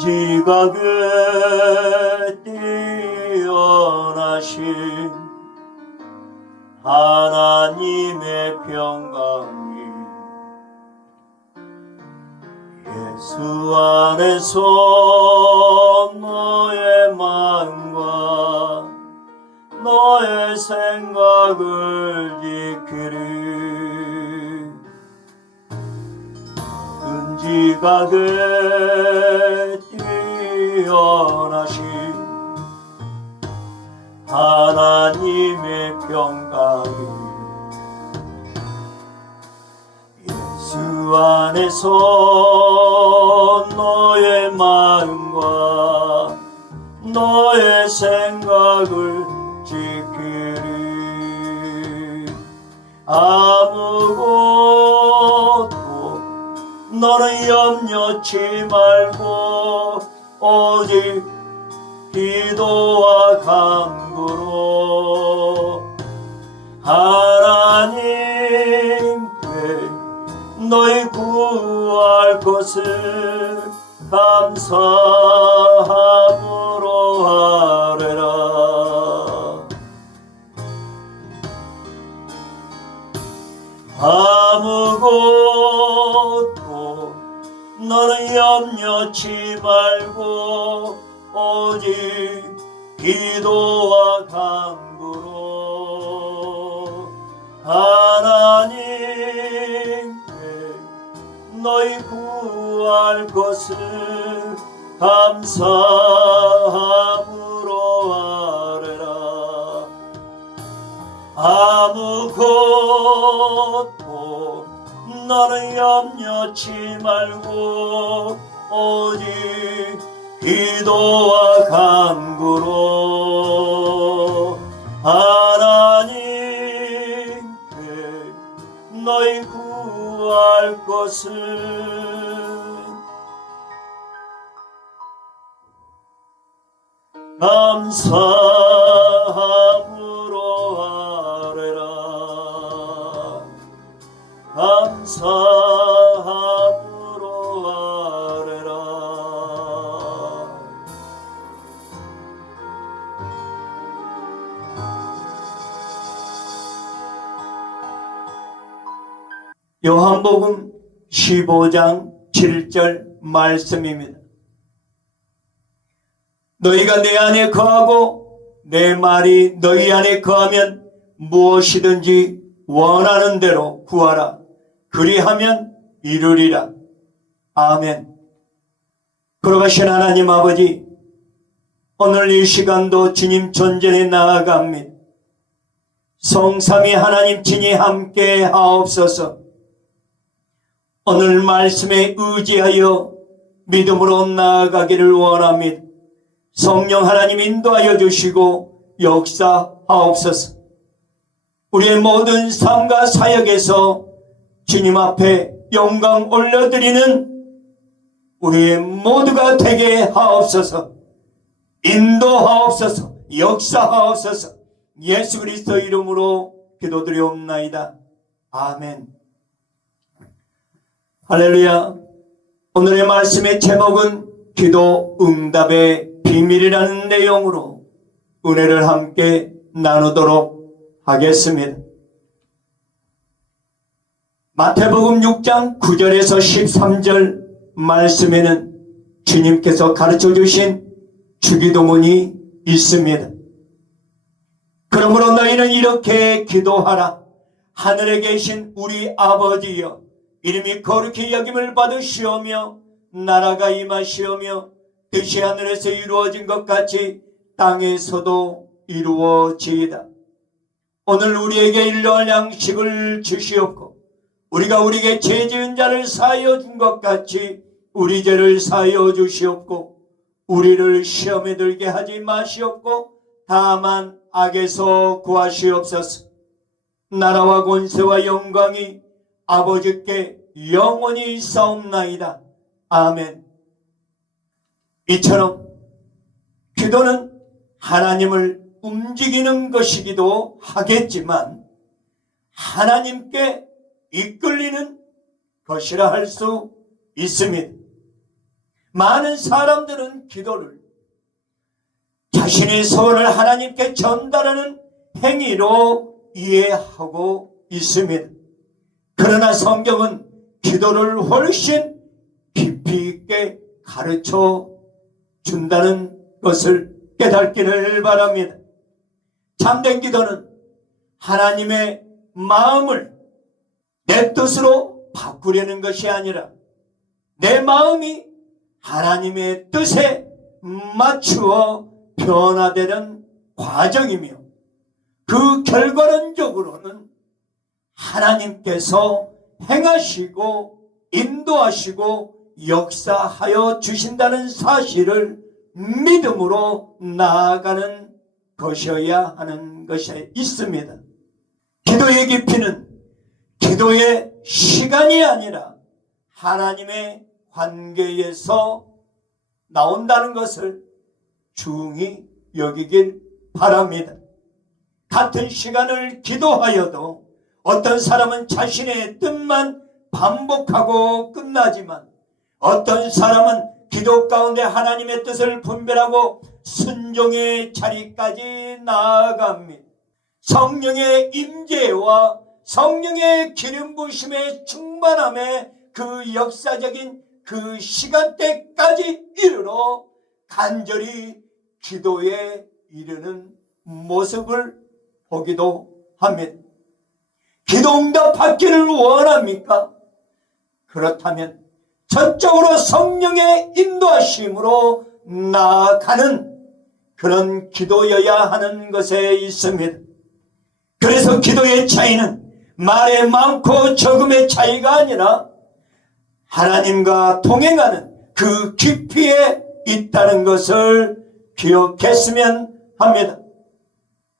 지각에 뛰어나신 하나님의 평강이 예수 안에서 너의 마음과 너의 생각을 지키리. 지각에 뛰어나신 하나님의 평강이 예수 안에서 너의 마음과 너의 생각을 지키리. 아무것도 너는 염려치 말고 오직 기도와 간구로 하나님께 너희 구할 것을 감사함으로 하래라. 아무것도 너는 염려치 말고 오직 기도와 간구로 하나님께 너희 구할 것을 감사함으로 하래라. 아무것도 너는 염려치 말고 오직 기도와 간구로 하나님께 너희 구할 것을 감사함으로 하래라. 감사함으로 하래라. 요한복음 15장 7절 말씀입니다. 너희가 내 안에 거하고 내 말이 너희 안에 거하면 무엇이든지 원하는 대로 구하라. 그리하면 이루리라. 아멘. 걸어가신 하나님 아버지, 오늘 이 시간도 주님 존전에 나아갑니다. 성삼위 하나님 친히 함께 하옵소서. 오늘 말씀에 의지하여 믿음으로 나아가기를 원합니다. 성령 하나님 인도하여 주시고 역사하옵소서. 우리의 모든 삶과 사역에서 주님 앞에 영광 올려드리는 우리의 모두가 되게 하옵소서. 인도하옵소서. 역사하옵소서. 예수 그리스도 이름으로 기도드리옵나이다. 아멘. 할렐루야. 오늘의 말씀의 제목은 기도 응답의 비밀이라는 내용으로 은혜를 함께 나누도록 하겠습니다. 마태복음 6장 9절에서 13절 말씀에는 주님께서 가르쳐 주신 주기도문이 있습니다. 그러므로 너희는 이렇게 기도하라. 하늘에 계신 우리 아버지여, 이름이 거룩히 여김을 받으시오며 나라가 임하시오며 뜻이 하늘에서 이루어진 것 같이 땅에서도 이루어지이다. 오늘 우리에게 일용할 양식을 주시옵고 우리가 우리에게 죄 지은 자를 사하여 준 것 같이 우리 죄를 사하여 주시옵고 우리를 시험에 들게 하지 마시옵고 다만 악에서 구하시옵소서. 나라와 권세와 영광이 아버지께 영원히 있사옵나이다. 아멘. 이처럼 기도는 하나님을 움직이는 것이기도 하겠지만 하나님께 이끌리는 것이라 할 수 있습니다. 많은 사람들은 기도를 자신의 소원을 하나님께 전달하는 행위로 이해하고 있습니다. 그러나 성경은 기도를 훨씬 깊이 있게 가르쳐 준다는 것을 깨닫기를 바랍니다. 참된 기도는 하나님의 마음을 내 뜻으로 바꾸려는 것이 아니라 내 마음이 하나님의 뜻에 맞추어 변화되는 과정이며 그 결과론적으로는 하나님께서 행하시고 인도하시고 역사하여 주신다는 사실을 믿음으로 나아가는 것이어야 하는 것이 있습니다. 기도의 깊이는 기도의 시간이 아니라 하나님의 관계에서 나온다는 것을 중히 여기길 바랍니다. 같은 시간을 기도하여도 어떤 사람은 자신의 뜻만 반복하고 끝나지만 어떤 사람은 기도 가운데 하나님의 뜻을 분별하고 순종의 자리까지 나아갑니다. 성령의 임재와 성령의 기름 부으심의 충만함에 그 역사적인 그 시간대까지 이르러 간절히 기도에 이르는 모습을 보기도 합니다. 기도 응답 받기를 원합니까? 그렇다면 전적으로 성령의 인도하심으로 나아가는 그런 기도여야 하는 것에 있습니다. 그래서 기도의 차이는 말에 많고 적음의 차이가 아니라 하나님과 동행하는 그 깊이에 있다는 것을 기억했으면 합니다.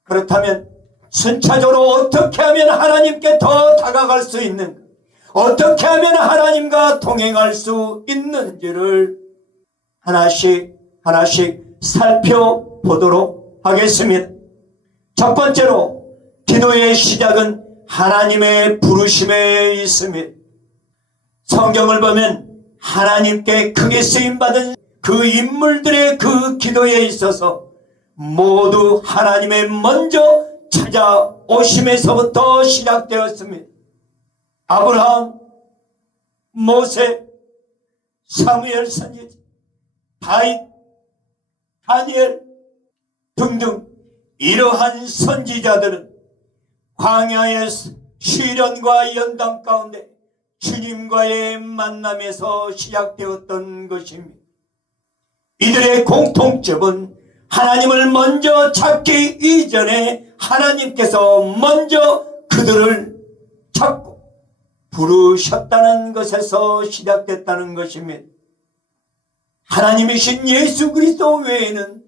그렇다면 순차적으로 어떻게 하면 하나님께 더 다가갈 수 있는가, 어떻게 하면 하나님과 동행할 수 있는지를 하나씩 살펴보도록 하겠습니다. 첫 번째로 기도의 시작은 하나님의 부르심에 있습니다. 성경을 보면 하나님께 크게 쓰임받은 그 인물들의 그 기도에 있어서 모두 하나님의 먼저 찾아오심에서부터 시작되었습니다. 아브라함, 모세, 사무엘 선지자, 다윗, 다니엘 등등 이러한 선지자들은 광야의 시련과 연단 가운데 주님과의 만남에서 시작되었던 것입니다. 이들의 공통점은 하나님을 먼저 찾기 이전에 하나님께서 먼저 그들을 찾고 부르셨다는 것에서 시작됐다는 것입니다. 하나님이신 예수 그리스도 외에는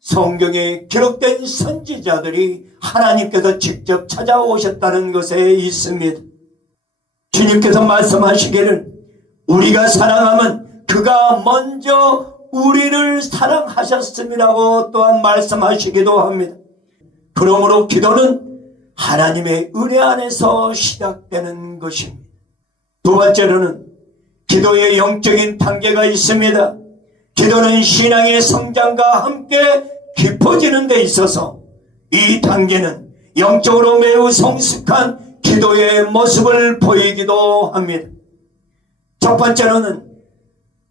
성경에 기록된 선지자들이 하나님께서 직접 찾아오셨다는 것에 있습니다. 주님께서 말씀하시기를 우리가 사랑하면 그가 먼저 우리를 사랑하셨음이라고 또한 말씀하시기도 합니다. 그러므로 기도는 하나님의 은혜 안에서 시작되는 것입니다. 두 번째로는 기도의 영적인 단계가 있습니다. 기도는 신앙의 성장과 함께 깊어지는 데 있어서 이 단계는 영적으로 매우 성숙한 기도의 모습을 보이기도 합니다. 첫 번째로는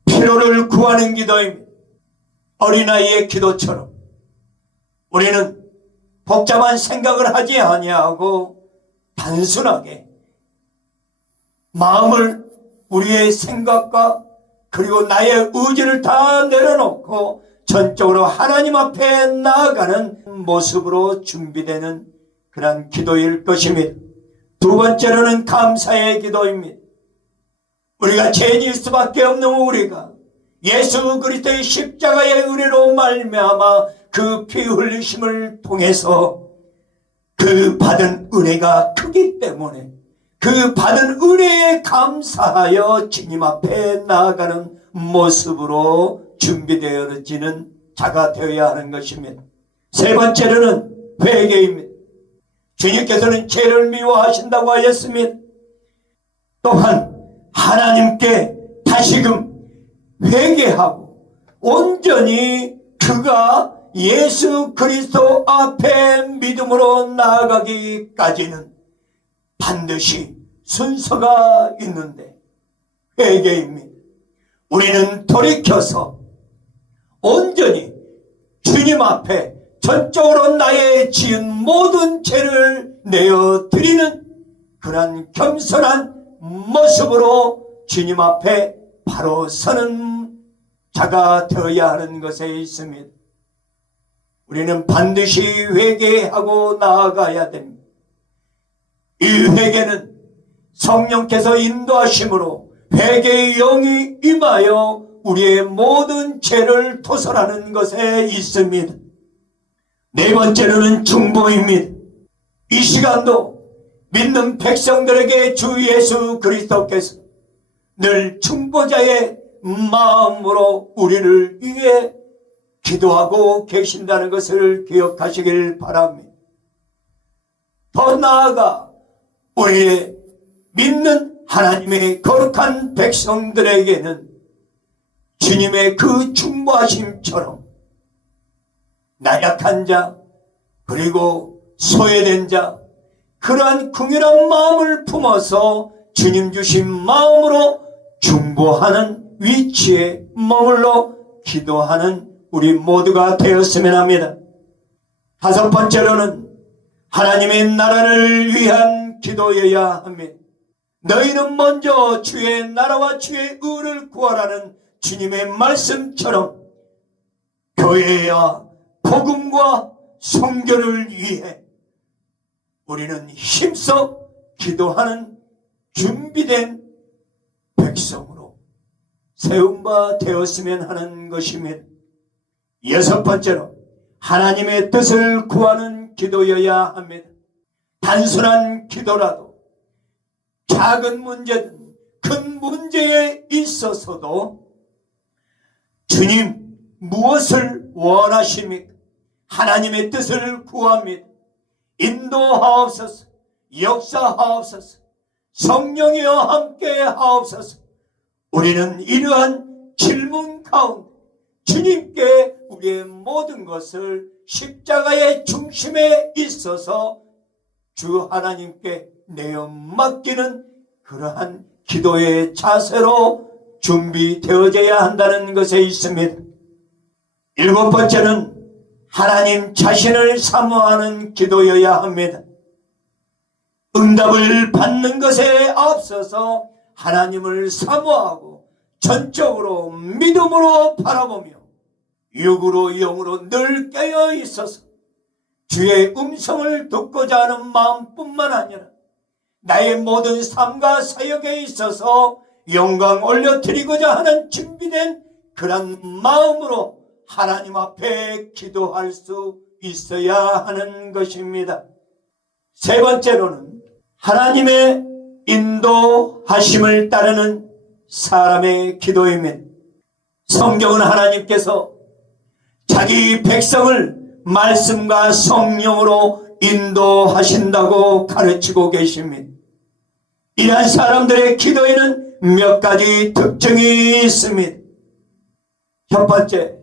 필요를 구하는 기도입니다. 어린아이의 기도처럼 우리는 복잡한 생각을 하지 아니하고 단순하게 마음을 우리의 생각과 그리고 나의 의지를 다 내려놓고 전적으로 하나님 앞에 나아가는 모습으로 준비되는 그런 기도일 것입니다. 두 번째로는 감사의 기도입니다. 우리가 죄인일 수밖에 없는 우리가 예수 그리스도의 십자가의 은혜로 말미암아 그 피 흘리심을 통해서 그 받은 은혜가 크기 때문에 그 받은 은혜에 감사하여 주님 앞에 나아가는 모습으로 준비되어지는 자가 되어야 하는 것입니다. 세 번째로는 회개입니다. 주님께서는 죄를 미워하신다고 하였습니다. 또한 하나님께 다시금 회개하고 온전히 그가 예수 그리스도 앞에 믿음으로 나아가기까지는 반드시 순서가 있는데 회개입니다. 우리는 돌이켜서 온전히 주님 앞에 전적으로 나의 지은 모든 죄를 내어드리는 그런 겸손한 모습으로 주님 앞에 바로 서는 자가 되어야 하는 것에 있습니다. 우리는 반드시 회개하고 나아가야 됩니다. 이 회개는 성령께서 인도하심으로 회개의 영이 임하여 우리의 모든 죄를 토설하는 것에 있습니다. 네 번째로는 중보입니다. 이 시간도 믿는 백성들에게 주 예수 그리스도께서 늘 중보자의 마음으로 우리를 위해 기도하고 계신다는 것을 기억하시길 바랍니다. 더 나아가 우리의 믿는 하나님의 거룩한 백성들에게는 주님의 그 중보하심처럼 나약한 자 그리고 소외된 자 그러한 긍휼한 마음을 품어서 주님 주신 마음으로 중보하는 위치에 머물러 기도하는 우리 모두가 되었으면 합니다. 다섯 번째로는 하나님의 나라를 위한 기도여야 합니다. 너희는 먼저 주의 나라와 주의 의를 구하라는 주님의 말씀처럼 교회와 복음과 선교를 위해 우리는 힘써 기도하는 준비된 백성으로 세운 바 되었으면 하는 것입니다. 여섯 번째로 하나님의 뜻을 구하는 기도여야 합니다. 단순한 기도라도 작은 문제든 큰 문제에 있어서도 주님 무엇을 원하십니까? 하나님의 뜻을 구합니다. 인도하옵소서, 역사하옵소서, 성령이여 함께 하옵소서. 우리는 이러한 질문 가운데 주님께 우리의 모든 것을 십자가의 중심에 있어서 주 하나님께 내어 맡기는 그러한 기도의 자세로 준비되어져야 한다는 것에 있습니다. 일곱 번째는 하나님 자신을 사모하는 기도여야 합니다. 응답을 받는 것에 앞서서 하나님을 사모하고 전적으로 믿음으로 바라보며 육으로 영으로 늘 깨어 있어서 주의 음성을 듣고자 하는 마음뿐만 아니라 나의 모든 삶과 사역에 있어서 영광 올려드리고자 하는 준비된 그런 마음으로 하나님 앞에 기도할 수 있어야 하는 것입니다. 세 번째로는 하나님의 인도하심을 따르는 사람의 기도입니다. 성경은 하나님께서 자기 백성을 말씀과 성령으로 인도하신다고 가르치고 계십니다. 이러한 사람들의 기도에는 몇 가지 특징이 있습니다. 첫 번째,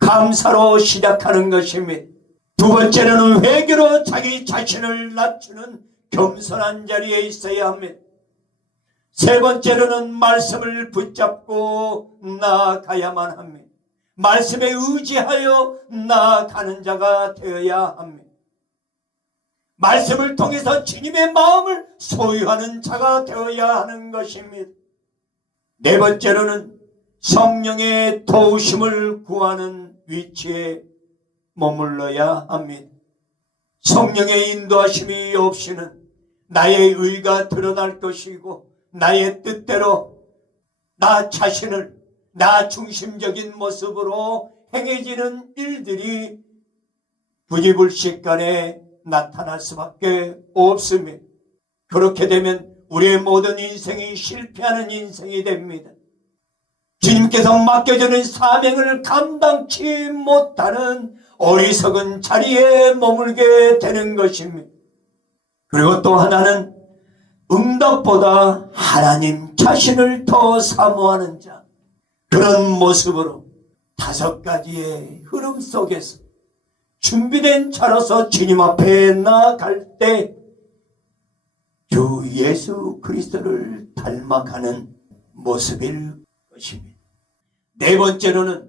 감사로 시작하는 것입니다. 두 번째는 회개로 자기 자신을 낮추는 겸손한 자리에 있어야 합니다. 세 번째로는 말씀을 붙잡고 나아가야만 합니다. 말씀에 의지하여 나아가는 자가 되어야 합니다. 말씀을 통해서 주님의 마음을 소유하는 자가 되어야 하는 것입니다. 네 번째로는 성령의 도우심을 구하는 위치에 머물러야 합니다. 성령의 인도하심이 없이는 나의 의가 드러날 것이고 나의 뜻대로 나 자신을 나 중심적인 모습으로 행해지는 일들이 부지불식간에 나타날 수밖에 없습니다. 그렇게 되면 우리의 모든 인생이 실패하는 인생이 됩니다. 주님께서 맡겨주는 사명을 감당치 못하는 어리석은 자리에 머물게 되는 것입니다. 그리고 또 하나는 응답보다 하나님 자신을 더 사모하는 자, 그런 모습으로 5가지의 흐름 속에서 준비된 차로서 주님 앞에 나아갈 때 주 예수 그리스도를 닮아가는 모습일 것입니다. 4번째로는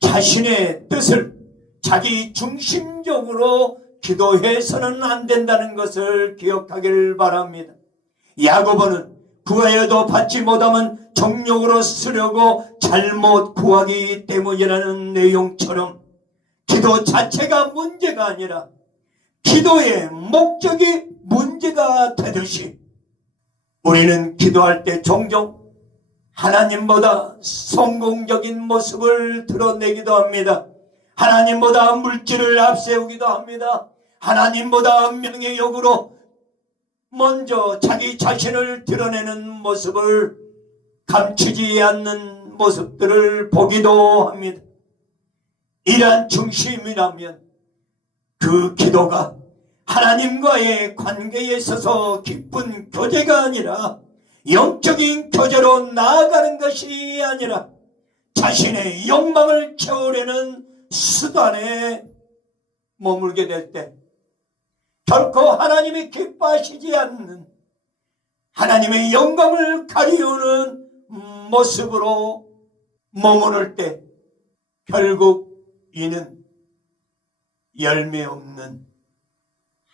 자신의 뜻을 자기 중심적으로 기도해서는 안 된다는 것을 기억하길 바랍니다. 야고보는 구하여도 받지 못하면 정욕으로 쓰려고 잘못 구하기 때문이라는 내용처럼 기도 자체가 문제가 아니라 기도의 목적이 문제가 되듯이 우리는 기도할 때 종종 하나님보다 성공적인 모습을 드러내기도 합니다. 하나님보다 물질을 앞세우기도 합니다. 하나님보다 명예욕으로 먼저 자기 자신을 드러내는 모습을 감추지 않는 모습들을 보기도 합니다. 이러한 중심이라면 그 기도가 하나님과의 관계에 있어서 기쁜 교제가 아니라 영적인 교제로 나아가는 것이 아니라 자신의 욕망을 채우려는 수단에 머물게 될 때 결코 하나님이 기뻐하시지 않는 하나님의 영광을 가리우는 모습으로 머무를 때 결국 이는 열매 없는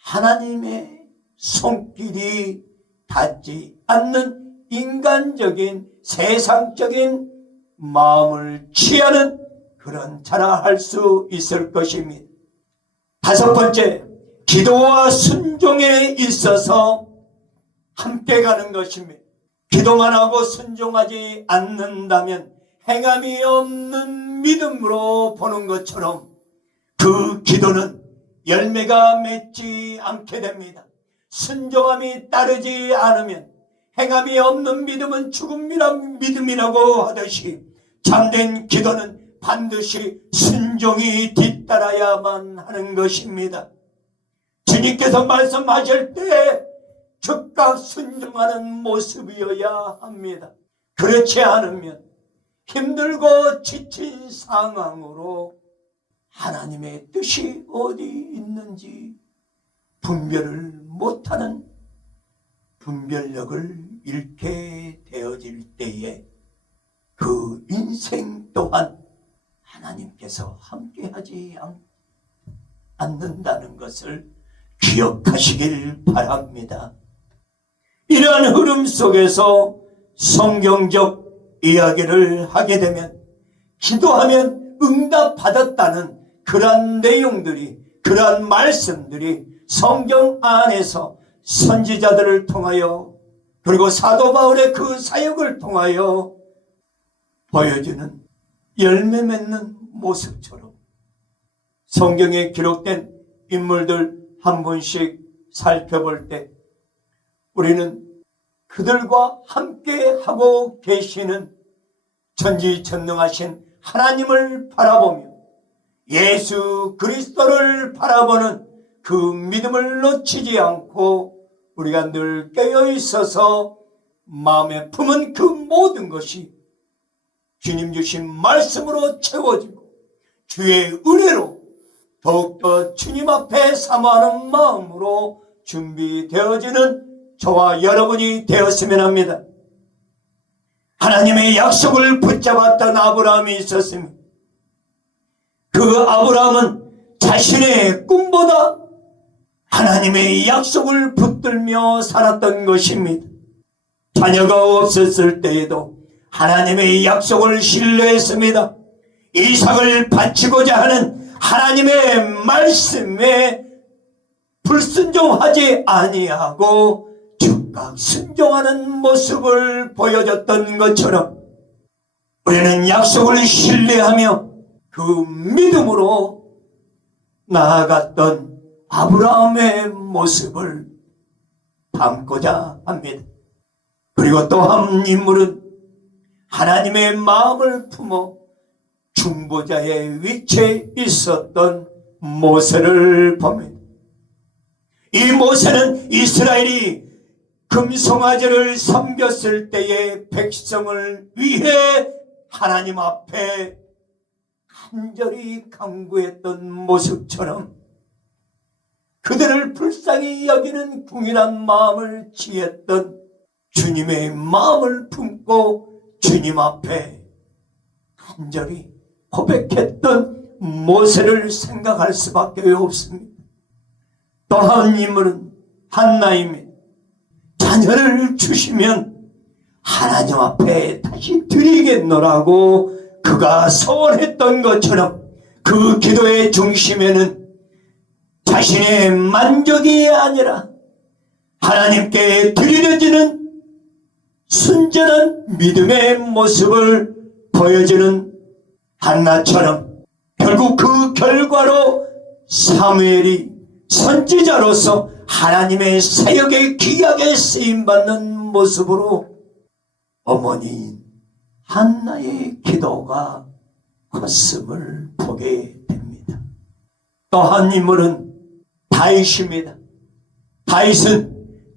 하나님의 손길이 닿지 않는 인간적인 세상적인 마음을 취하는 그런 자라 할 수 있을 것입니다. 5번째, 기도와 순종에 있어서 함께 가는 것입니다. 기도만 하고 순종하지 않는다면 행함이 없는 믿음으로 보는 것처럼 그 기도는 열매가 맺지 않게 됩니다. 순종함이 따르지 않으면 행함이 없는 믿음은 죽음이란 믿음이라고 하듯이 참된 기도는 반드시 순종이 뒤따라야만 하는 것입니다. 주님께서 말씀하실 때 즉각 순종하는 모습이어야 합니다. 그렇지 않으면 힘들고 지친 상황으로 하나님의 뜻이 어디 있는지 분별을 못하는 분별력을 잃게 되어질 때에 그 인생 또한 하나님께서 함께하지 않는다는 것을 기억하시길 바랍니다. 이러한 흐름 속에서 성경적 이야기를 하게 되면 기도하면 응답받았다는 그러한 내용들이, 그러한 말씀들이 성경 안에서 선지자들을 통하여 그리고 사도 바울의 그 사역을 통하여 보여주는 열매 맺는 모습처럼 성경에 기록된 인물들 한 분씩 살펴볼 때 우리는 그들과 함께 하고 계시는 전지전능하신 하나님을 바라보며 예수 그리스도를 바라보는 그 믿음을 놓치지 않고 우리가 늘 깨어 있어서 마음에 품은 그 모든 것이 주님 주신 말씀으로 채워지고 주의 은혜로 더욱더 주님 앞에 사모하는 마음으로 준비되어지는 저와 여러분이 되었으면 합니다. 하나님의 약속을 붙잡았던 아브라함이 있었습니다. 그 아브라함은 자신의 꿈보다 하나님의 약속을 붙들며 살았던 것입니다. 자녀가 없었을 때에도 하나님의 약속을 신뢰했습니다. 이삭을 바치고자 하는 하나님의 말씀에 불순종하지 아니하고 즉각 순종하는 모습을 보여줬던 것처럼 우리는 약속을 신뢰하며 그 믿음으로 나아갔던 아브라함의 모습을 담고자 합니다. 그리고 또 한 인물은 하나님의 마음을 품어 중보자의 위치에 있었던 모세를 봅니다. 이 모세는 이스라엘이 금송아지를 섬겼을 때에 백성을 위해 하나님 앞에 간절히 간구했던 모습처럼 그들을 불쌍히 여기는 궁일한 마음을 지했던 주님의 마음을 품고 주님 앞에 간절히 고백했던 모세를 생각할 수밖에 없습니다. 또 한 인물은 한나입니다. 자녀를 주시면 하나님 앞에 다시 드리겠노라고 그가 소원했던 것처럼 그 기도의 중심에는 자신의 만족이 아니라 하나님께 드려지는 순전한 믿음의 모습을 보여주는 한나처럼 결국 그 결과로 사무엘이 선지자로서 하나님의 사역에 귀하게 쓰임받는 모습으로 어머니 한나의 기도가 컸음을 보게 됩니다. 또 한 인물은 다윗입니다. 다윗은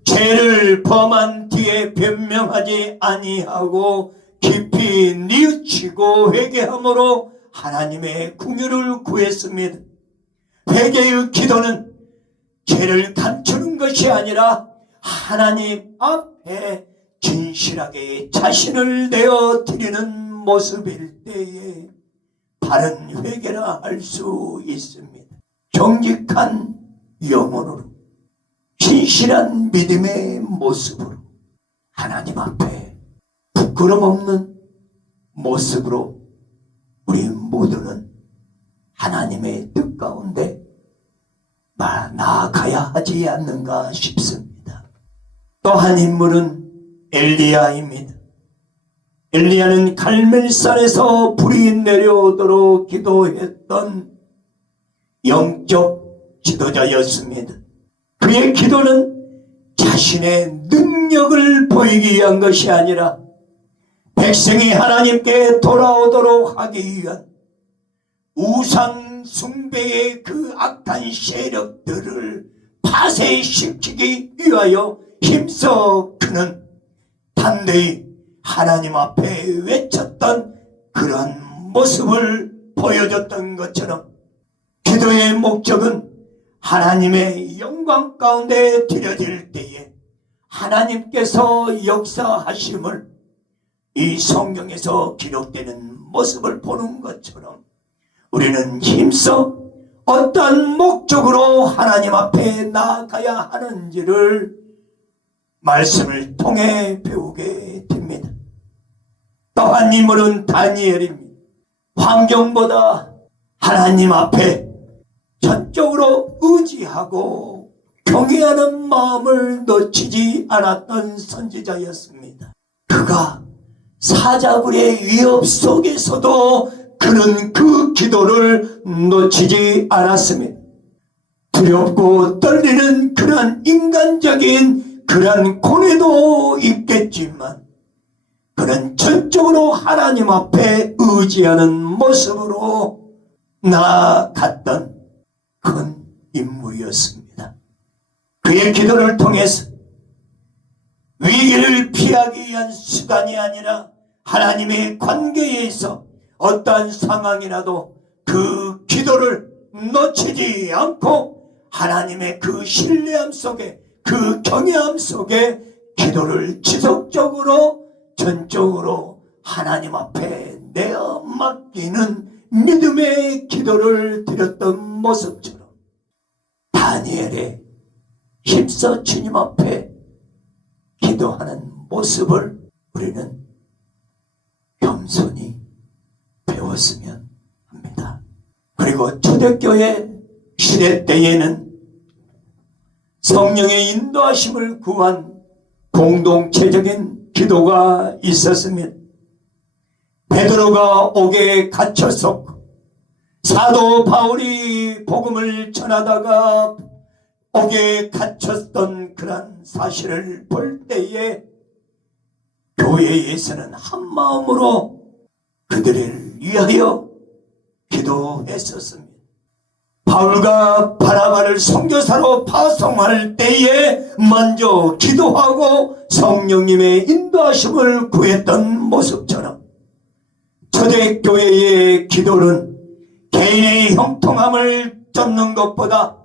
죄를 범한 뒤에 변명하지 아니하고 깊이 뉘우치고 회개함으로 하나님의 긍휼을 구했습니다. 회개의 기도는 죄를 감추는 것이 아니라 하나님 앞에 진실하게 자신을 내어 드리는 모습일 때에 바른 회개라 할 수 있습니다. 정직한 영혼으로 진실한 믿음의 모습으로 하나님 앞에 부끄럼 없는 모습으로 우리 모두는 하나님의 뜻 가운데 나아가야 하지 않는가 싶습니다. 또 한 인물은 엘리야입니다. 엘리야는 갈멜산에서 불이 내려오도록 기도했던 영적 지도자였습니다. 그의 기도는 자신의 능력을 보이기 위한 것이 아니라 백성이 하나님께 돌아오도록 하기 위한 우상 숭배의 그 악한 세력들을 파쇄시키기 위하여 힘써 그는 담대히 하나님 앞에 외쳤던 그런 모습을 보여줬던 것처럼 기도의 목적은 하나님의 영광 가운데 드려질 때에 하나님께서 역사하심을 이 성경에서 기록되는 모습을 보는 것처럼 우리는 힘써 어떤 목적으로 하나님 앞에 나아가야 하는지를 말씀을 통해 배우게 됩니다. 또 한 인물은 다니엘입니다. 환경보다 하나님 앞에 전적으로 의지하고 경외하는 마음을 놓치지 않았던 선지자였습니다. 그가 사자굴의 위협 속에서도 그는 그 기도를 놓치지 않았습니다. 두렵고 떨리는 그런 인간적인 그런 고뇌도 있겠지만 그는 전적으로 하나님 앞에 의지하는 모습으로 나아갔던 큰 인물이었습니다. 그의 기도를 통해서 위기를 피하기 위한 수단이 아니라 하나님의 관계에서 어떠한 상황이라도 그 기도를 놓치지 않고 하나님의 그 신뢰함 속에 그 경외함 속에 기도를 지속적으로 전적으로 하나님 앞에 내어 맡기는 믿음의 기도를 드렸던 모습처럼 다니엘의 힘써 주님 앞에 기도하는 모습을 우리는 겸손히 배웠으면 합니다. 그리고 초대교회 시대 때에는 성령의 인도하심을 구한 공동체적인 기도가 있었습니다. 베드로가 옥에 갇혔었고 사도 바울이 복음을 전하다가 옥에 갇혔던 그런 사실을 볼 때에 교회에서는 한마음으로 그들을 위하여 기도했었습니다. 바울과 바나바를 선교사로 파송할 때에 먼저 기도하고 성령님의 인도하심을 구했던 모습처럼 초대교회의 기도는 개인의 형통함을 쫓는 것보다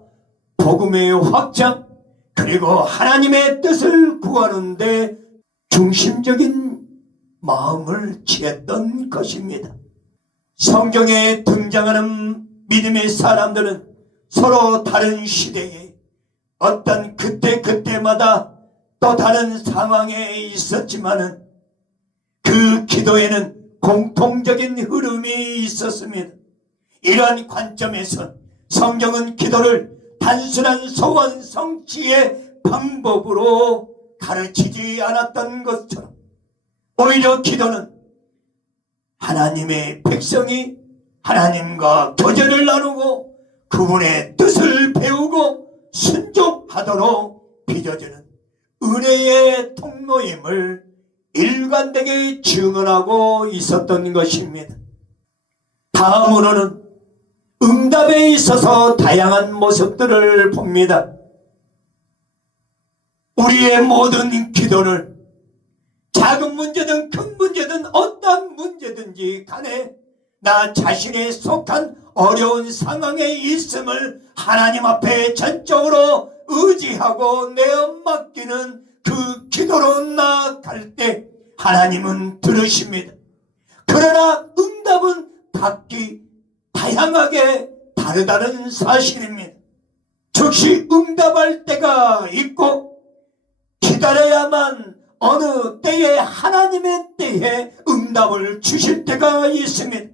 복음의 확장 그리고 하나님의 뜻을 구하는데 중심적인 마음을 취했던 것입니다. 성경에 등장하는 믿음의 사람들은 서로 다른 시대에 어떤 그때마다 또 다른 상황에 있었지만은 그 기도에는 공통적인 흐름이 있었습니다. 이러한 관점에서 성경은 기도를 단순한 소원 성취의 방법으로 가르치지 않았던 것처럼 오히려 기도는 하나님의 백성이 하나님과 교제를 나누고 그분의 뜻을 배우고 순종하도록 빚어주는 은혜의 통로임을 일관되게 증언하고 있었던 것입니다. 다음으로는 응답에 있어서 다양한 모습들을 봅니다. 우리의 모든 기도를 작은 문제든 큰 문제든 어떤 문제든지 간에 나 자신에 속한 어려운 상황에 있음을 하나님 앞에 전적으로 의지하고 내어 맡기는 그 기도로 나아갈 때 하나님은 들으십니다. 그러나 응답은 각기 다양하게 다르다는 사실입니다. 즉시 응답할 때가 있고 기다려야만 어느 때에 하나님의 때에 응답을 주실 때가 있습니다.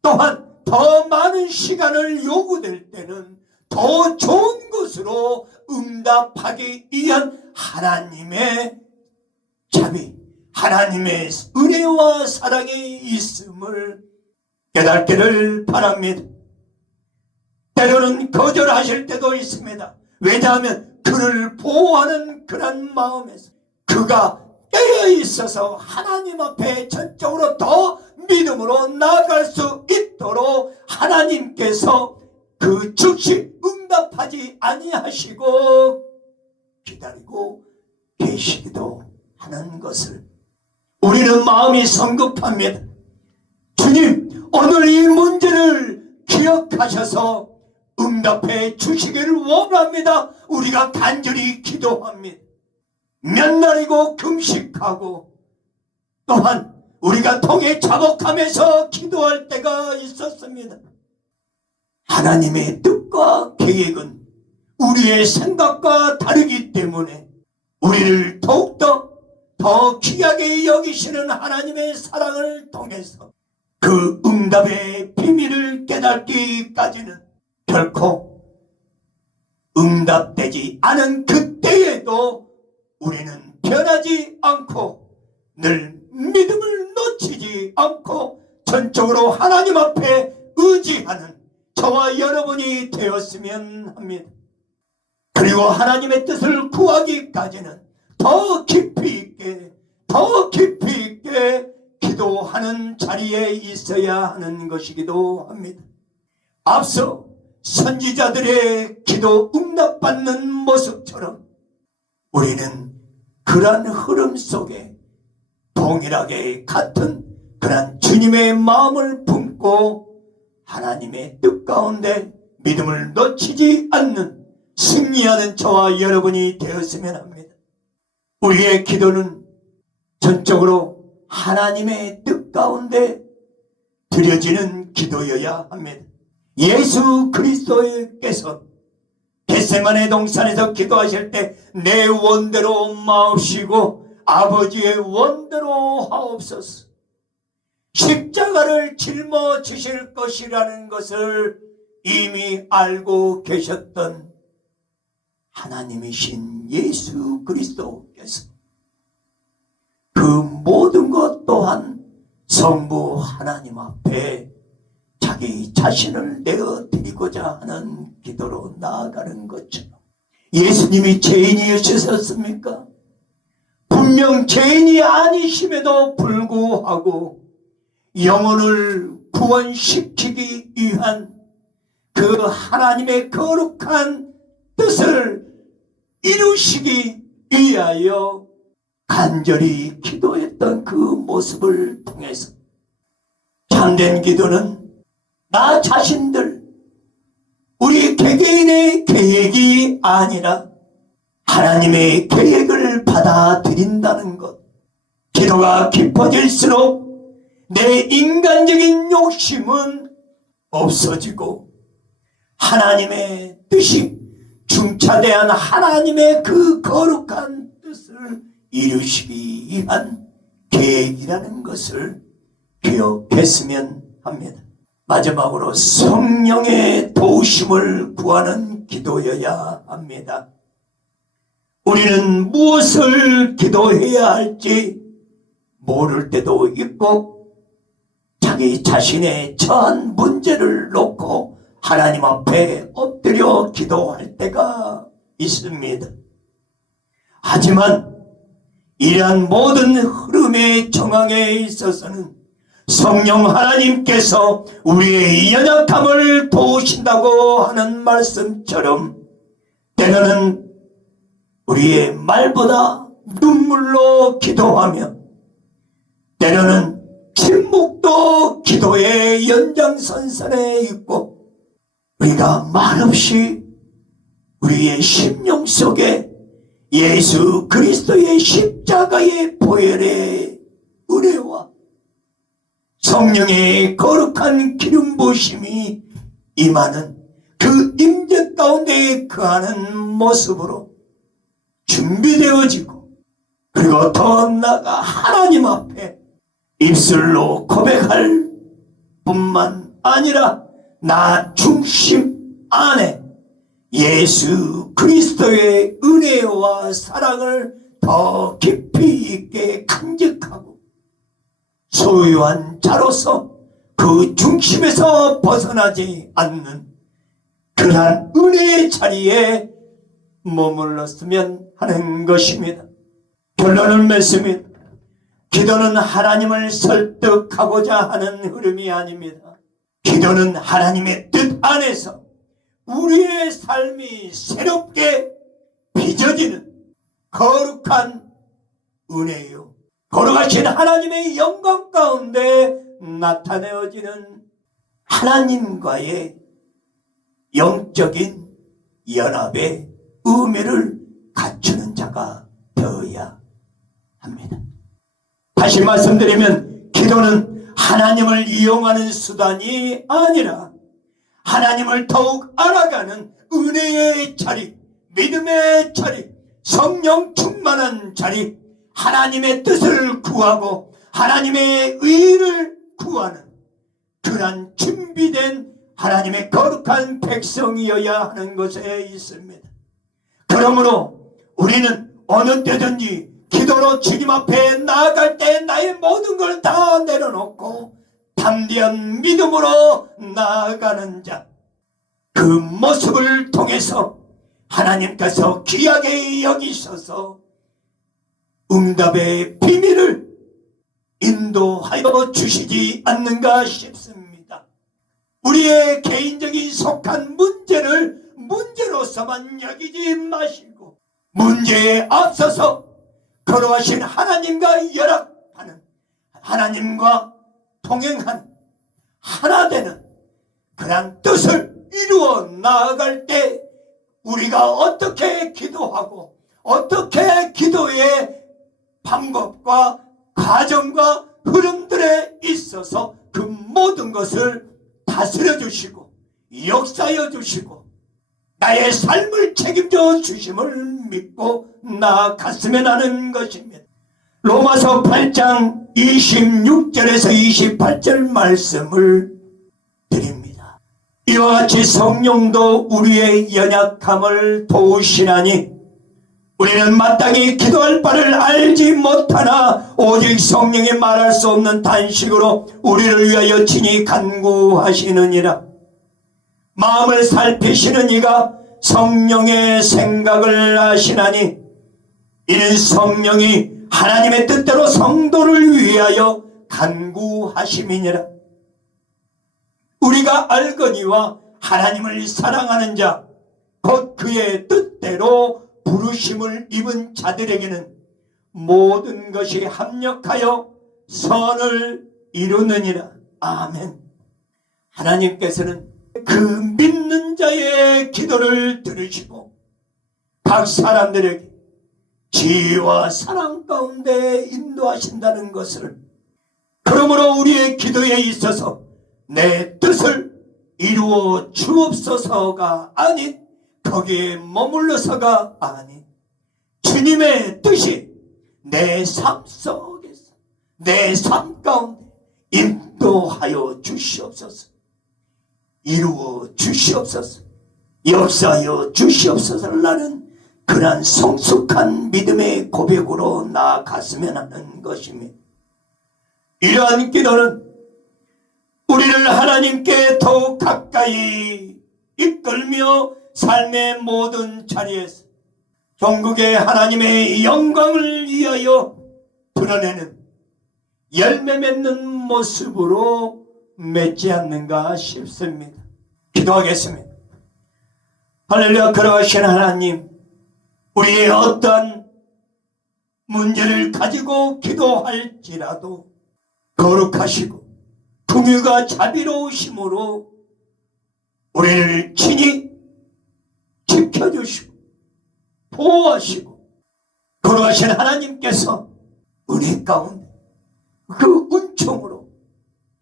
또한 더 많은 시간을 요구될 때는 더 좋은 것으로 응답하기 위한 하나님의 자비, 하나님의 은혜와 사랑이 있음을 깨닫기를 바랍니다. 때로는 거절하실 때도 있습니다. 왜냐하면 그를 보호하는 그런 마음에서 그가 깨어 있어서 하나님 앞에 전적으로 더 믿음으로 나아갈 수 있도록 하나님께서 그 즉시 응답하지 아니하시고 기다리고 계시기도 하는 것을 우리는 마음이 성급합니다. 주님, 오늘 이 문제를 기억하셔서 응답해 주시기를 원합니다. 우리가 간절히 기도합니다. 몇 날이고 금식하고 또한 우리가 통에 자복하면서 기도할 때가 있었습니다. 하나님의 뜻과 계획은 우리의 생각과 다르기 때문에 우리를 더욱더 더 귀하게 여기시는 하나님의 사랑을 통해서 그 응답의 비밀을 깨닫기까지는 결코 응답되지 않은 그때에도 우리는 변하지 않고 늘 믿음을 놓치지 않고 전적으로 하나님 앞에 의지하는 저와 여러분이 되었으면 합니다. 그리고 하나님의 뜻을 구하기까지는 더 깊이 있게 기도하는 자리에 있어야 하는 것이기도 합니다. 앞서 선지자들의 기도 응답받는 모습처럼 우리는 그러한 흐름 속에 동일하게 같은 그러한 주님의 마음을 품고 하나님의 뜻 가운데 믿음을 놓치지 않는 승리하는 저와 여러분이 되었으면 합니다. 우리의 기도는 전적으로 하나님의 뜻 가운데 드려지는 기도여야 합니다. 예수 그리스도께서 겟세마네 동산에서 기도하실 때 내 원대로 마옵시고 아버지의 원대로 하옵소서. 십자가를 짊어지실 것이라는 것을 이미 알고 계셨던 하나님이신 예수 그리스도께서 그 모든 것 또한 성부 하나님 앞에 자기 자신을 내어드리고자 하는 기도로 나아가는 것처럼 예수님이 죄인이셨습니까? 분명 죄인이 아니심에도 불구하고 영혼을 구원시키기 위한 그 하나님의 거룩한 뜻을 이루시기 위하여 간절히 기도했던 그 모습을 통해서 참된 기도는 나 자신들, 우리 개개인의 계획이 아니라 하나님의 계획을 받아들인다는 것. 기도가 깊어질수록 내 인간적인 욕심은 없어지고 하나님의 뜻이 중차대한 하나님의 그 거룩한 뜻을 이루시기 위한 계획이라는 것을 기억했으면 합니다. 마지막으로 성령의 도우심을 구하는 기도여야 합니다. 우리는 무엇을 기도해야 할지 모를 때도 있고 자기 자신의 처한 문제를 놓고 하나님 앞에 엎드려 기도할 때가 있습니다. 하지만 이러한 모든 흐름의 정황에 있어서는 성령 하나님께서 우리의 연약함을 도우신다고 하는 말씀처럼 때로는 우리의 말보다 눈물로 기도하며 때로는 침묵도 기도의 연장선상에 있고 우리가 말없이 우리의 심령 속에 예수 그리스도의 십자가의 보혈의 은혜와 성령의 거룩한 기름 부으심이 임하는 그 임재 가운데 거하는 모습으로 준비되어지고 그리고 더 나아가 하나님 앞에 입술로 고백할 뿐만 아니라 나 중심 안에 예수 그리스도의 은혜와 사랑을 더 깊이 있게 간직하고 소유한 자로서 그 중심에서 벗어나지 않는 그러한 은혜의 자리에 머물렀으면 하는 것입니다. 결론은 맺습니다. 기도는 하나님을 설득하고자 하는 흐름이 아닙니다. 기도는 하나님의 뜻 안에서 우리의 삶이 새롭게 빚어지는 거룩한 은혜요. 거룩하신 하나님의 영광 가운데 나타내어지는 하나님과의 영적인 연합의 의미를 갖추는 자가 되어야 합니다. 다시 말씀드리면 기도는 하나님을 이용하는 수단이 아니라 하나님을 더욱 알아가는 은혜의 자리, 믿음의 자리, 성령 충만한 자리, 하나님의 뜻을 구하고 하나님의 의를 구하는 그러한 준비된 하나님의 거룩한 백성이어야 하는 것에 있습니다. 그러므로 우리는 어느 때든지 기도로 주님 앞에 나아갈 때 나의 모든 걸 다 내려놓고 담대한 믿음으로 나아가는 자, 그 모습을 통해서 하나님께서 귀하게 여기셔서 응답의 비밀을 인도하여 주시지 않는가 싶습니다. 우리의 개인적인 속한 문제를 문제로서만 여기지 마시고 문제에 앞서서 거룩하신 하나님과 연합하는, 하나님과 동행하는, 하나 되는 그런 뜻을 이루어 나아갈 때 우리가 어떻게 기도하고 어떻게 기도의 방법과 과정과 흐름들에 있어서 그 모든 것을 다스려 주시고 역사여 주시고 나의 삶을 책임져 주심을 믿고 나아갔으면 하는 것입니다. 로마서 8장 26절에서 28절 말씀을 드립니다. 이와 같이 성령도 우리의 연약함을 도우시나니 우리는 마땅히 기도할 바를 알지 못하나 오직 성령이 말할 수 없는 탄식으로 우리를 위하여 친히 간구하시느니라. 마음을 살피시는 이가 성령의 생각을 아시나니 이는 성령이 하나님의 뜻대로 성도를 위하여 간구하심이니라. 우리가 알거니와 하나님을 사랑하는 자 곧 그의 뜻대로 부르심을 입은 자들에게는 모든 것이 합력하여 선을 이루느니라. 아멘. 하나님께서는 그 믿는 자의 기도를 들으시고 각 사람들에게 지혜와 사랑 가운데 인도하신다는 것을, 그러므로 우리의 기도에 있어서 내 뜻을 이루어 주옵소서가 아닌, 거기에 머물러서가 아닌, 주님의 뜻이 내 삶 속에서, 내 삶 가운데 인도하여 주시옵소서, 이루어 주시옵소서, 역사하여 주시옵소서를 나는 그러한 성숙한 믿음의 고백으로 나아갔으면 하는 것입니다. 이러한 기도는 우리를 하나님께 더욱 가까이 이끌며 삶의 모든 자리에서 종국의 하나님의 영광을 위하여 드러내는 열매 맺는 모습으로 맺지 않는가 싶습니다. 기도하겠습니다. 할렐루야. 그러하신 하나님, 우리의 어떠한 문제를 가지고 기도할지라도 거룩하시고 긍휼과 자비로우심으로 우리를 친히 지켜주시고 보호하시고, 거룩하신 하나님께서 은혜 가운데 그 은총으로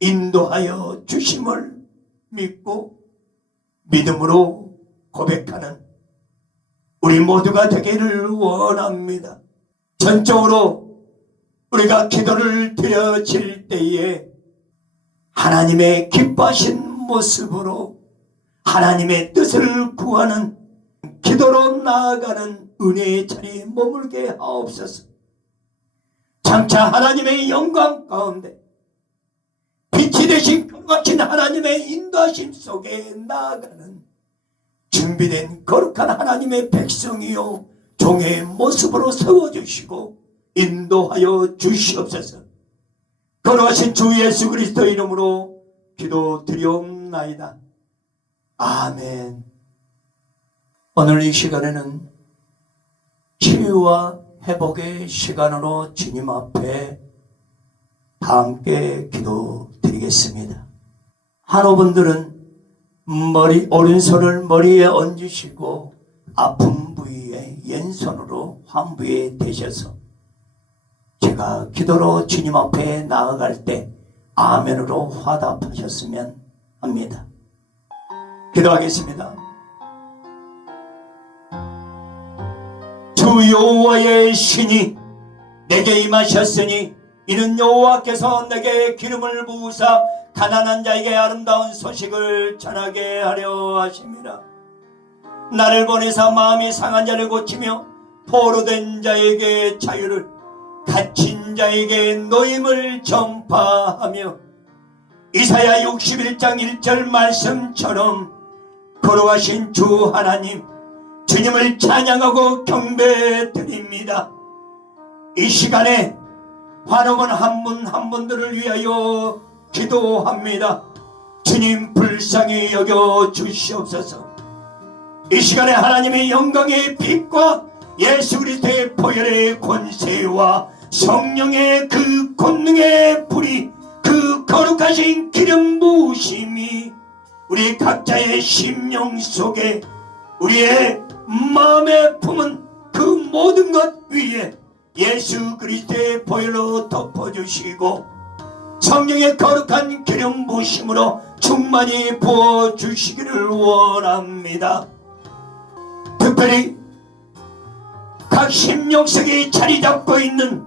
인도하여 주심을 믿고 믿음으로 고백하는 우리 모두가 되기를 원합니다. 전적으로 우리가 기도를 드려질 때에 하나님의 기뻐하신 모습으로 하나님의 뜻을 구하는 기도로 나아가는 은혜의 자리에 머물게 하옵소서. 장차 하나님의 영광 가운데 빛이 되신 거룩하신 하나님의 인도하심 속에 나아가는 준비된 거룩한 하나님의 백성이요 종의 모습으로 세워주시고 인도하여 주시옵소서. 거룩하신 주 예수 그리스도 이름으로 기도드리옵나이다. 아멘. 오늘 이 시간에는 치유와 회복의 시간으로 주님 앞에 함께 기도드리겠습니다. 한호분들은 오른손을 머리에 얹으시고 아픈 부위에 왼손으로 환부에 대셔서 제가 기도로 주님 앞에 나아갈 때 아멘으로 화답하셨으면 합니다. 기도하겠습니다. 주 여호와의 신이 내게 임하셨으니 이는 여호와께서 내게 기름을 부으사 가난한 자에게 아름다운 소식을 전하게 하려 하심이라. 나를 보내사 마음이 상한 자를 고치며 포로된 자에게 자유를, 갇힌 자에게 노임을 전파하며, 이사야 61장 1절 말씀처럼 거룩하신 주 하나님, 주님을 찬양하고 경배드립니다. 이 시간에 환옥은 한 분 한 분들을 위하여 기도합니다. 주님 불쌍히 여겨 주시옵소서. 이 시간에 하나님의 영광의 빛과 예수 그리스도의 보혈의 권세와 성령의 그 권능의 불이, 그 거룩하신 기름 부으심이 우리 각자의 심령 속에, 우리의 마음에 품은 그 모든 것 위에 예수 그리스도의 보혈로 덮어주시고 성령의 거룩한 기름 부으심으로 충만히 부어주시기를 원합니다. 특별히 각 심령 속에 자리 잡고 있는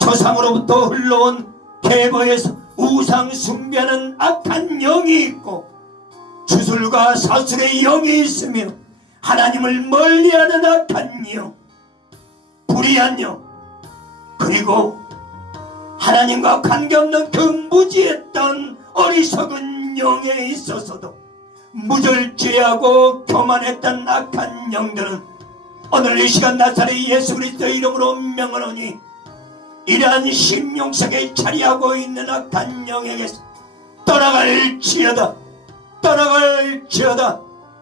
조상으로부터 흘러온 계보에서 우상 숭배하는 악한 영이 있고 주술과 사술의 영이 있으며 하나님을 멀리하는 악한 영, 불의한 영, 그리고 하나님과 관계없는 그 무지했던 어리석은 영에 있어서도 무절제하고 교만했던 악한 영들은 오늘 이 시간 나사렛 예수 그리스도의 이름으로 명하노니 이러한 심령 속에 자리하고 있는 악한 영에게서 떠나갈지어다, 떠나갈지어다.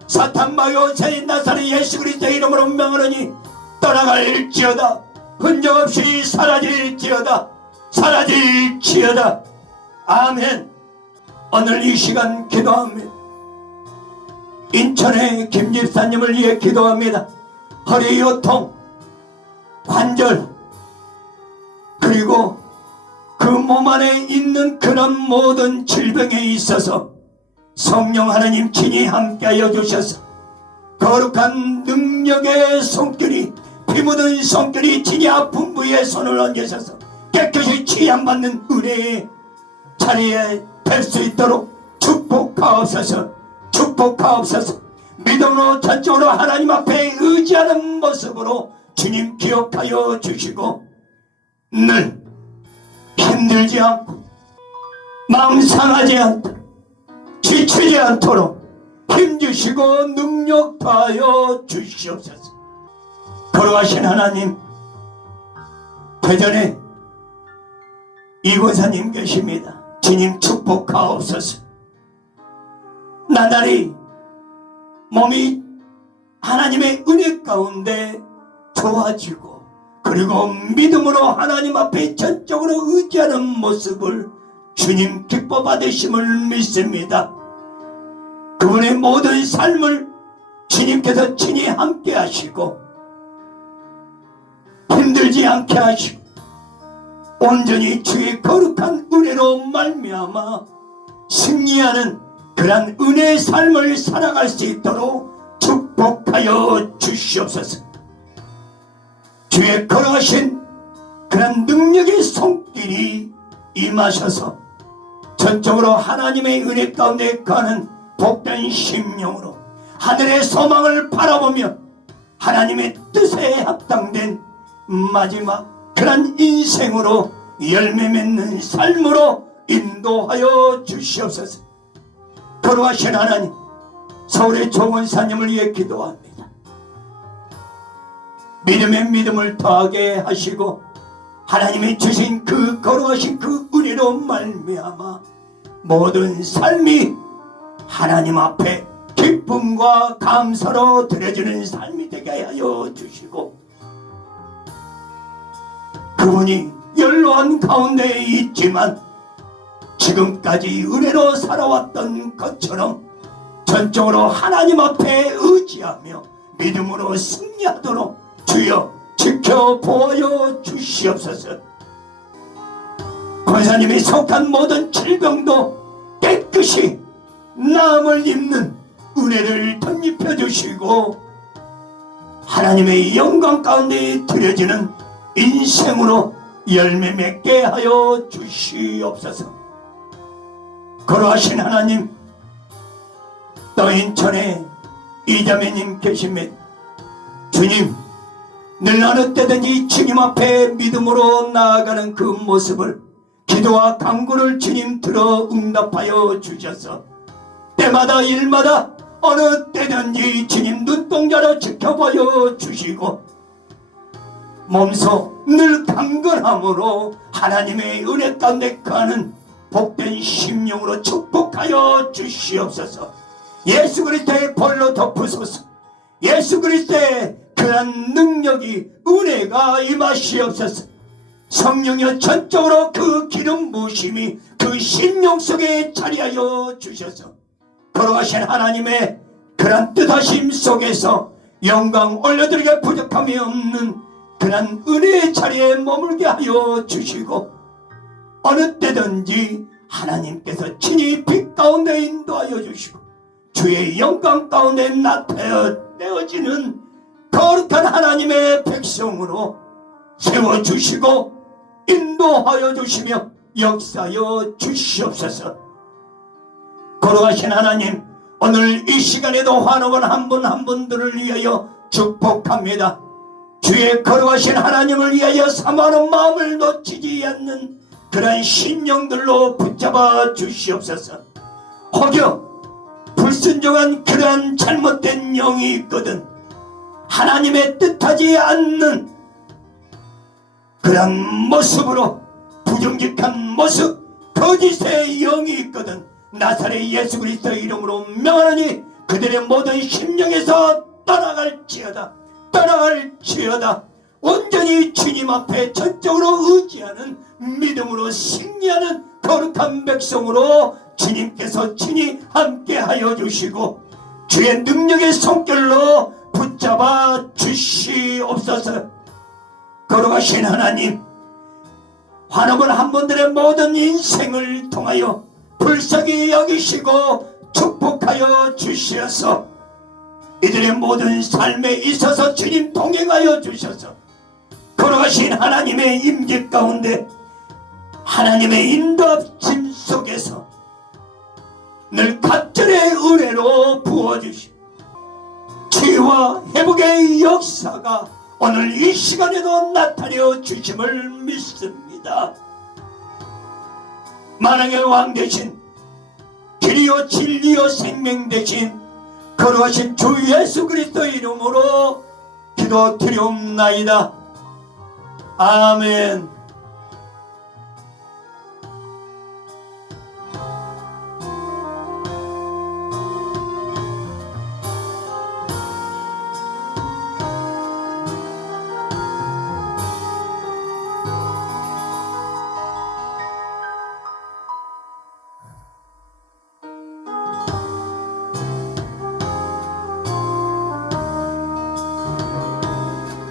사탄 마귀 원사인 나사렛 예수 그리스도의 이름으로 명하노니 떠나갈지어다. 흔적없이 사라질지어다, 사라질지어다. 아멘. 오늘 이 시간 기도합니다. 인천의 김 집사님을 위해 기도합니다. 허리 요통, 관절, 그리고 그 몸 안에 있는 그런 모든 질병에 있어서 성령 하나님 친히 함께하여 주셔서 거룩한 능력의 손길이, 피 묻은 손길이 친히 아픈 부위에 손을 얹으셔서 깨끗이 치유받는 은혜의 자리에 될 수 있도록 축복하옵소서. 축복하옵소서. 믿음으로 전적으로 하나님 앞에 의지하는 모습으로 주님 기억하여 주시고 늘 힘들지 않고 마음 상하지 않도록 지치지 않도록 힘주시고 능력 더하여 주시옵소서. 거룩하신 하나님, 대전에 이권사님 계십니다. 주님 축복하옵소서. 나날이 몸이 하나님의 은혜 가운데 좋아지고 그리고 믿음으로 하나님 앞에 전적으로 의지하는 모습을 주님 기뻐 받으심을 믿습니다. 그분의 모든 삶을 주님께서 친히 함께 하시고 힘들지 않게 하시고 온전히 주의 거룩한 은혜로 말미암아 승리하는 그러한 은혜의 삶을 살아갈 수 있도록 축복하여 주시옵소서. 주의 거룩하신 그런 능력의 손길이 임하셔서 전적으로 하나님의 은혜 가운데 가는 복된 심령으로 하늘의 소망을 바라보며 하나님의 뜻에 합당된 마지막 그런 인생으로 열매 맺는 삶으로 인도하여 주시옵소서. 거룩하신 하나님, 서울의 조원사님을 위해 기도합니다. 믿음의 믿음을 더하게 하시고 하나님이 주신 그 거룩하신 그 은혜로 말미암아 모든 삶이 하나님 앞에 기쁨과 감사로 드려지는 삶이 되게 하여 주시고 그분이 연로한 가운데 있지만 지금까지 은혜로 살아왔던 것처럼 전적으로 하나님 앞에 의지하며 믿음으로 승리하도록 주여 지켜보여 주시옵소서. 권사님이 속한 모든 질병도 깨끗이 나음을 입는 은혜를 덧입혀 주시고 하나님의 영광 가운데 드려지는 인생으로 열매 맺게 하여 주시옵소서. 거룩하신 하나님, 또 인천에 이자매님 계십니다. 주님, 늘 어느 때든지 주님 앞에 믿음으로 나아가는 그 모습을 기도와 간구를 주님 들어 응답하여 주셔서 때마다 일마다 어느 때든지 주님 눈동자로 지켜보여 주시고 몸소 늘 강건함으로 하나님의 은혜 가운데 가는 복된 심령으로 축복하여 주시옵소서. 예수 그리스도의 볼로 덮으소서. 예수 그리스도의 그런 능력이 은혜가 임하시옵소서. 성령여 전적으로 그 기름 부으심이 그 심령 속에 자리하여 주셔서 거룩하신 하나님의 그런 뜻하심 속에서 영광 올려드리게 부족함이 없는 그런 은혜의 자리에 머물게 하여 주시고 어느 때든지 하나님께서 친히 빛 가운데 인도하여 주시고 주의 영광 가운데 나타내어지는 거룩한 하나님의 백성으로 세워주시고 인도하여 주시며 역사하여 주시옵소서. 거룩하신 하나님, 오늘 이 시간에도 환호원 한 분 한 분들을 위하여 축복합니다. 주의 거룩하신 하나님을 위하여 사모하는 마음을 놓치지 않는 그런 심령들로 붙잡아 주시옵소서. 혹여 불순종한 그러한 잘못된 영이 있거든 하나님의 뜻하지 않는 그런 모습으로 부정직한 모습 거짓의 영이 있거든 나사렛 예수 그리스도의 이름으로 명하노니 그들의 모든 심령에서 떠나갈지어다. 온전히 주님 앞에 전적으로 의지하는 믿음으로 승리하는 거룩한 백성으로 주님께서 친히 함께하여 주시고 주의 능력의 손길로 붙잡아 주시옵소서. 걸어가신 하나님, 환옥을 한 분들의 모든 인생을 통하여 불쌍히 여기시고 축복하여 주시어서 이들의 모든 삶에 있어서 주님 동행하여 주셔서 걸어가신 하나님의 임재 가운데 하나님의 인도하심 속에서 늘 갑절의 은혜로 부어주시고 치유와 회복의 역사가 오늘 이 시간에도 나타내 주심을 믿습니다. 만왕의 왕 되신 길이요 진리요 생명 되신 거룩하신 주 예수 그리스도 이름으로 기도드리옵나이다. 아멘.